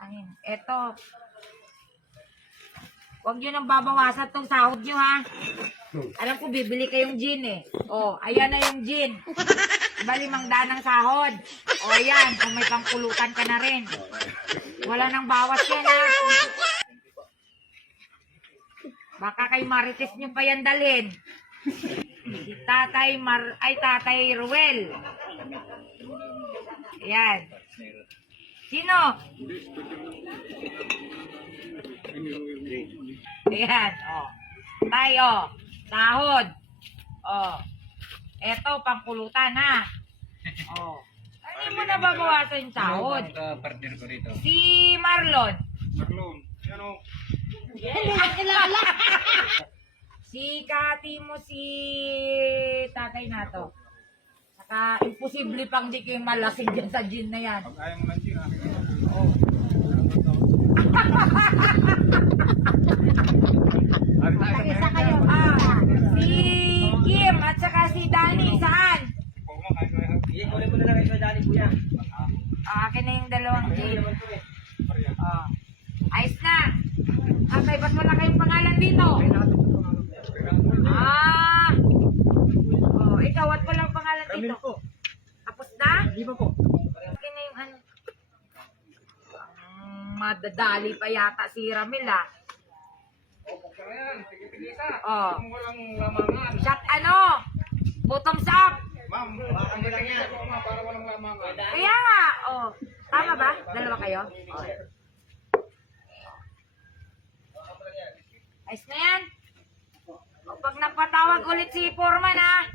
Angin. Eto. Huwag nyo nang babawasan tong sahod nyo, ha? Alam ko, bibili kayong gin, eh. Oh, ayan na yung gin. Iba limang daan ng sahod. O, ayan. Kung may pangkulutan ka na rin. Wala nang bawas yan, ha? Baka kay Marites nyo pa yan dalhin. Si Tatay Mar... Ay, Tatay Ruel. Ayan. Sino? Ayan, oh. Tayo, sahod. Oh. Eto, pangkulutan, ha? Oh. Hindi mo na babawasan yung sahod. Ano partner ko rito? Si Marlon. Marlon, ano? Si Kati mo si tatay na to. Saka imposible pang di kayo malasing dyan sa gin na yan. Pag ayaw mo lang sila. Oh. Isa kayo. Ah, si Kim si Danny, saan? Ah, akin na yung dalawang gin. Oh. Ayos na. Okay, ba't wala kayong pangalan dito? Ah. Oh, ikaw, at walang pangalan dito? Tapos na? Di ba po? Akin na yung ano. Ang madadali pa yata si Ramil ah. Oh. Shot ano? Bottoms up. Ma'am, ang ko ma para walang lamangan. Kaya nga. Oh. Tama ba? Dalawa kayo? Oh. Ayos na yan. O, pag napatawag ulit si Foreman ha.